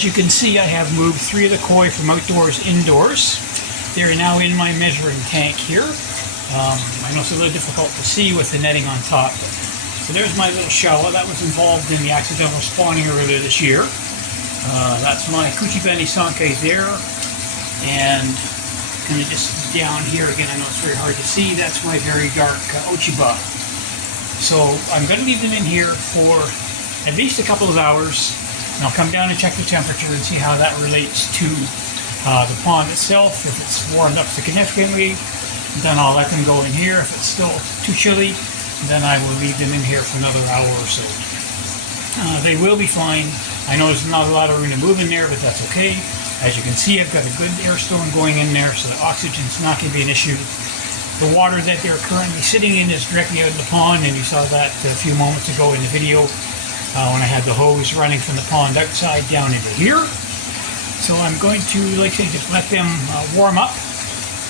as you can see, I have moved 3 of the koi from outdoors indoors. They're now in my measuring tank here. I know it's a little difficult to see with the netting on top. So there's my little shell that was involved in the accidental spawning earlier this year. That's my Kuchibeni Sankei there. And kind of just down here again, I know it's very hard to see, that's my very dark Ochiba. So I'm going to leave them in here for at least a couple of hours. And I'll come down and check the temperature and see how that relates to the pond itself. If it's warmed up significantly, then I'll let them go in here. If it's still too chilly, then I will leave them in here for another hour or so. They will be fine. I know there's not a lot of room to move in there, but that's okay. As you can see, I've got a good air stone going in there, so the oxygen's not going to be an issue. The water that they're currently sitting in is directly out of the pond, and you saw that a few moments ago in the video. When I had the hose running from the pond outside down into here. So I'm going to, like I say, just let them warm up,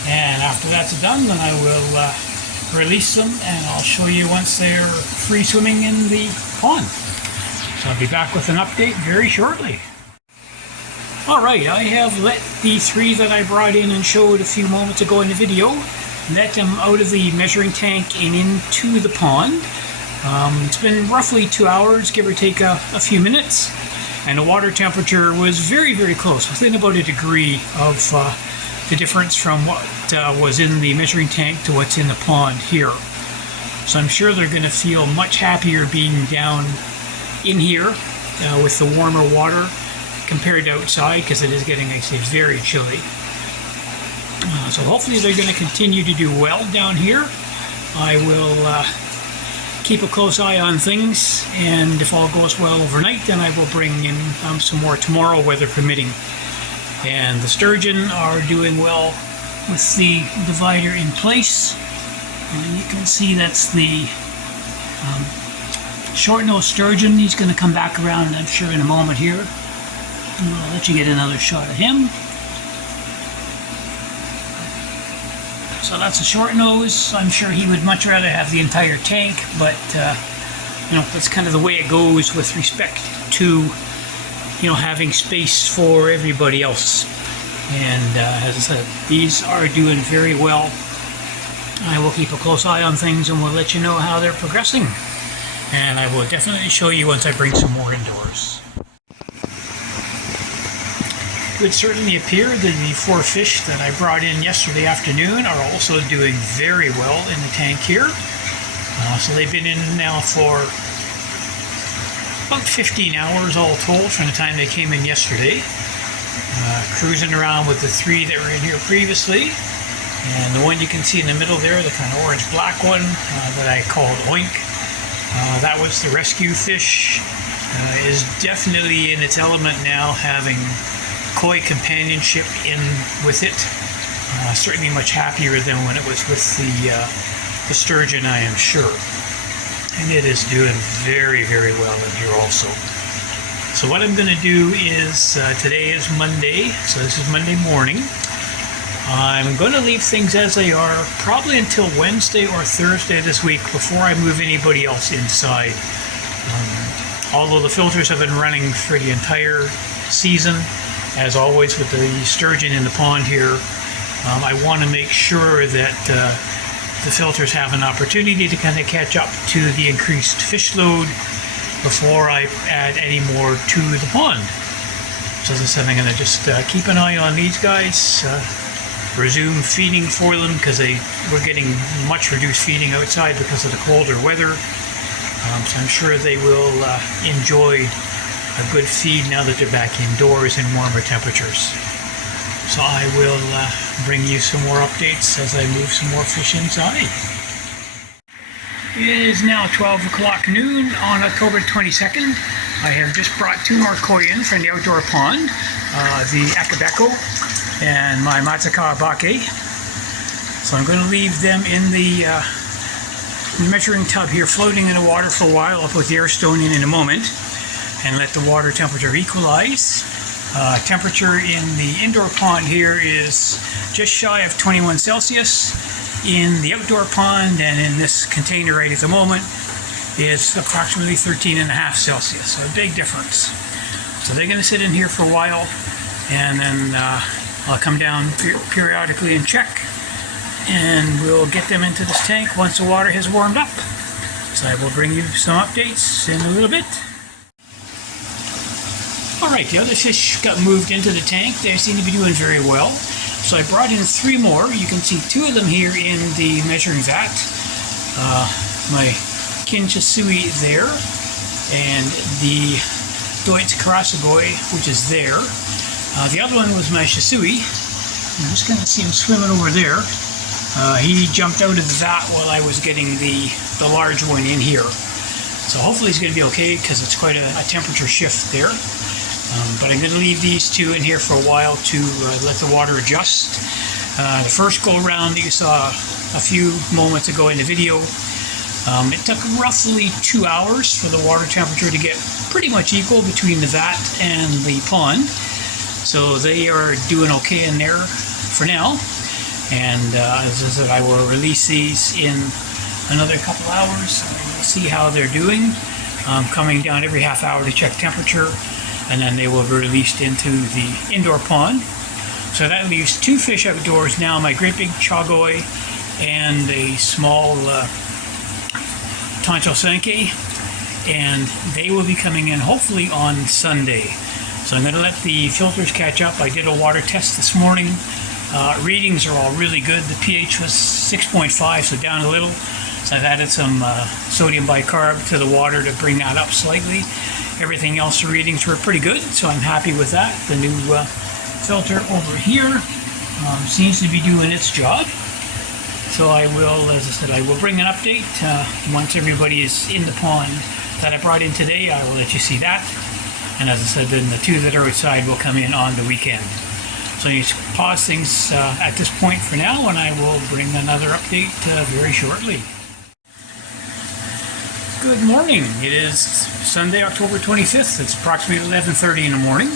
and after that's done, then I will release them, and I'll show you once they're free swimming in the pond. So I'll be back with an update very shortly. Alright, I have let the 3 that I brought in and showed a few moments ago in the video, let them out of the measuring tank and into the pond. It's been roughly 2 hours, give or take a few minutes, and the water temperature was very, very close, within about a degree of the difference from what was in the measuring tank to what's in the pond here. So I'm sure they're going to feel much happier being down in here with the warmer water compared to outside, because it is getting, like I say, very chilly. So hopefully they're going to continue to do well down here. I will keep a close eye on things, and if all goes well overnight, then I will bring in some more tomorrow, weather permitting. And the sturgeon are doing well with the divider in place. And you can see that's the short-nosed sturgeon. He's going to come back around, I'm sure, in a moment here. And I'll let you get another shot of him. So that's a short nose. I'm sure he would much rather have the entire tank, but you know, that's kind of the way it goes with respect to, you know, having space for everybody else. And as I said, these are doing very well. I will keep a close eye on things, and we'll let you know how they're progressing. And I will definitely show you once I bring some more indoors. It would certainly appear that the 4 fish that I brought in yesterday afternoon are also doing very well in the tank here. So they've been in now for about 15 hours all told from the time they came in yesterday. Cruising around with the 3 that were in here previously. And the one you can see in the middle there, the kind of orange-black one that I called Oink, that was the rescue fish. Is definitely in its element now, having koi companionship in with it. Certainly much happier than when it was with the sturgeon, I am sure. And it is doing very, very well in here also. So what I'm going to do is, today is Monday, so this is Monday morning. I'm going to leave things as they are probably until Wednesday or Thursday this week before I move anybody else inside. Although the filters have been running for the entire season, as always with the sturgeon in the pond here, I want to make sure that the filters have an opportunity to kind of catch up to the increased fish load before I add any more to the pond. So as I said, I'm going to just keep an eye on these guys, resume feeding for them, because they were getting much reduced feeding outside because of the colder weather. So I'm sure they will enjoy a good feed now that they're back indoors in warmer temperatures. So I will bring you some more updates as I move some more fish inside. It is now 12 o'clock noon on October 22nd. I have just brought 2 more koi in from the outdoor pond, the Akabeko and my Matsakawa Bake. So I'm going to leave them in the measuring tub here, floating in the water for a while. I'll put the air stone in a moment and let the water temperature equalize. Temperature in the indoor pond here is just shy of 21 Celsius. In the outdoor pond and in this container right at the moment is approximately 13.5 Celsius, so a big difference. So So they're going to sit in here for a while, and then I'll come down periodically and check, and we'll get them into this tank once the water has warmed up. So I will bring you some updates in a little bit. Alright, the other fish got moved into the tank. They seem to be doing very well. So I brought in 3 more. You can see 2 of them here in the measuring vat. My Kinchisui there, and the Deutz Karasagoi, which is there. The other one was my Shisui. I'm just going to see him swimming over there. He jumped out of the vat while I was getting the large one in here. So hopefully he's going to be okay, because it's quite a temperature shift there. But I'm going to leave these 2 in here for a while to let the water adjust. The first go around that you saw a few moments ago in the video, it took roughly 2 hours for the water temperature to get pretty much equal between the vat and the pond. So they are doing okay in there for now. And as I said, I will release these in another couple hours. We'll see how they're doing. Coming down every half hour to check temperature, and then they will be released into the indoor pond. So that leaves 2 fish outdoors now, my great big Chagoi and a small Tancho Sankei, and they will be coming in hopefully on Sunday. So I'm going to let the filters catch up. I did a water test this morning. Readings are all really good. The pH was 6.5, so down a little. So I've added some sodium bicarb to the water to bring that up slightly. Everything else, the readings were pretty good, so I'm happy with that. The new filter over here seems to be doing its job. So I will, as I said, I will bring an update once everybody is in the pond that I brought in today. I will let you see that. And as I said, then the 2 that are outside will come in on the weekend. So you pause things at this point for now, and I will bring another update very shortly. Good morning. It is Sunday, October 25th. It's approximately 11:30 in the morning.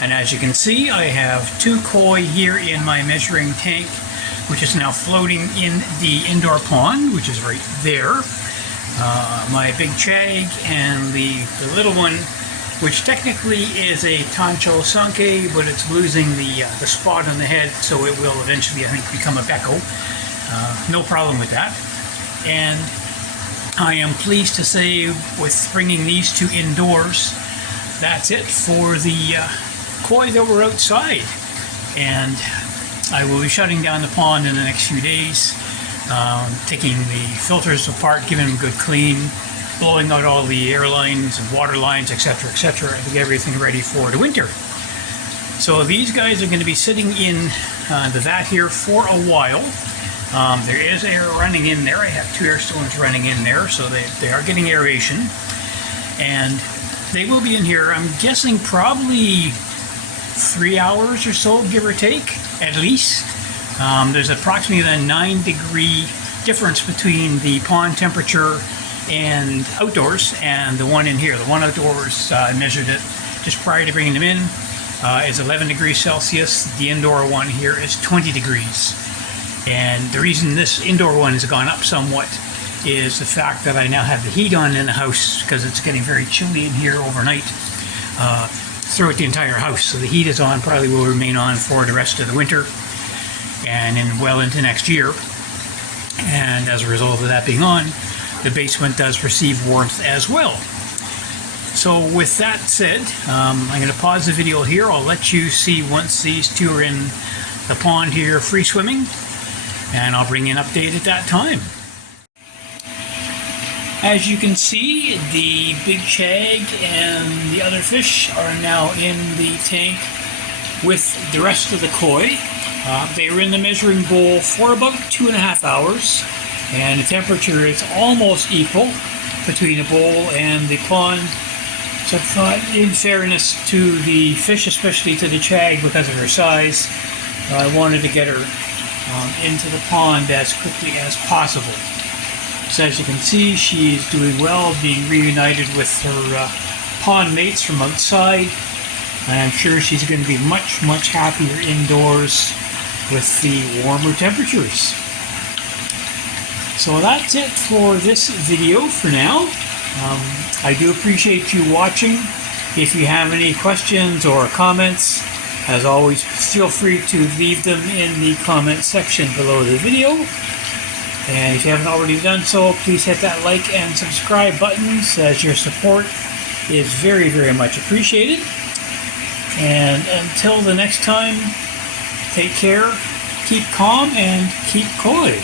And as you can see, I have 2 koi here in my measuring tank, which is now floating in the indoor pond, which is right there. My big chag and the little one, which technically is a Tancho Sankei, but it's losing the spot on the head, so it will eventually, I think, become a Becco. No problem with that. And I am pleased to say, with bringing these 2 indoors, that's it for the koi that were outside. And I will be shutting down the pond in the next few days, taking the filters apart, giving them a good clean, blowing out all the air lines and water lines, etc., etc., to get everything ready for the winter. So these guys are going to be sitting in the vat here for a while. There is air running in there. I have 2 air stones running in there, so they are getting aeration. And they will be in here, I'm guessing, probably 3 hours or so, give or take, at least. There's approximately a 9-degree difference between the pond temperature and outdoors and the one in here. The one outdoors, I measured it just prior to bringing them in, is 11 degrees Celsius. The indoor one here is 20 degrees. And the reason this indoor one has gone up somewhat is the fact that I now have the heat on in the house, because it's getting very chilly in here overnight throughout the entire house. So the heat is on, probably will remain on for the rest of the winter and well into next year. And as a result of that being on, the basement does receive warmth as well. So with that said, I'm going to pause the video here. I'll let you see once these 2 are in the pond here free swimming, and I'll bring you an update at that time. As you can see, the big chag and the other fish are now in the tank with the rest of the koi. They were in the measuring bowl for about 2.5 hours, and the temperature is almost equal between the bowl and the pond. So I thought, in fairness to the fish, especially to the chag because of her size, I wanted to get her into the pond as quickly as possible. So as you can see, she's doing well, being reunited with her pond mates from outside. And I'm sure she's going to be much, much happier indoors with the warmer temperatures. So that's it for this video for now. I do appreciate you watching. If you have any questions or comments, as always, feel free to leave them in the comment section below the video. And if you haven't already done so, please hit that like and subscribe buttons, as your support is very, very much appreciated. And until the next time, take care, keep calm, and keep koi.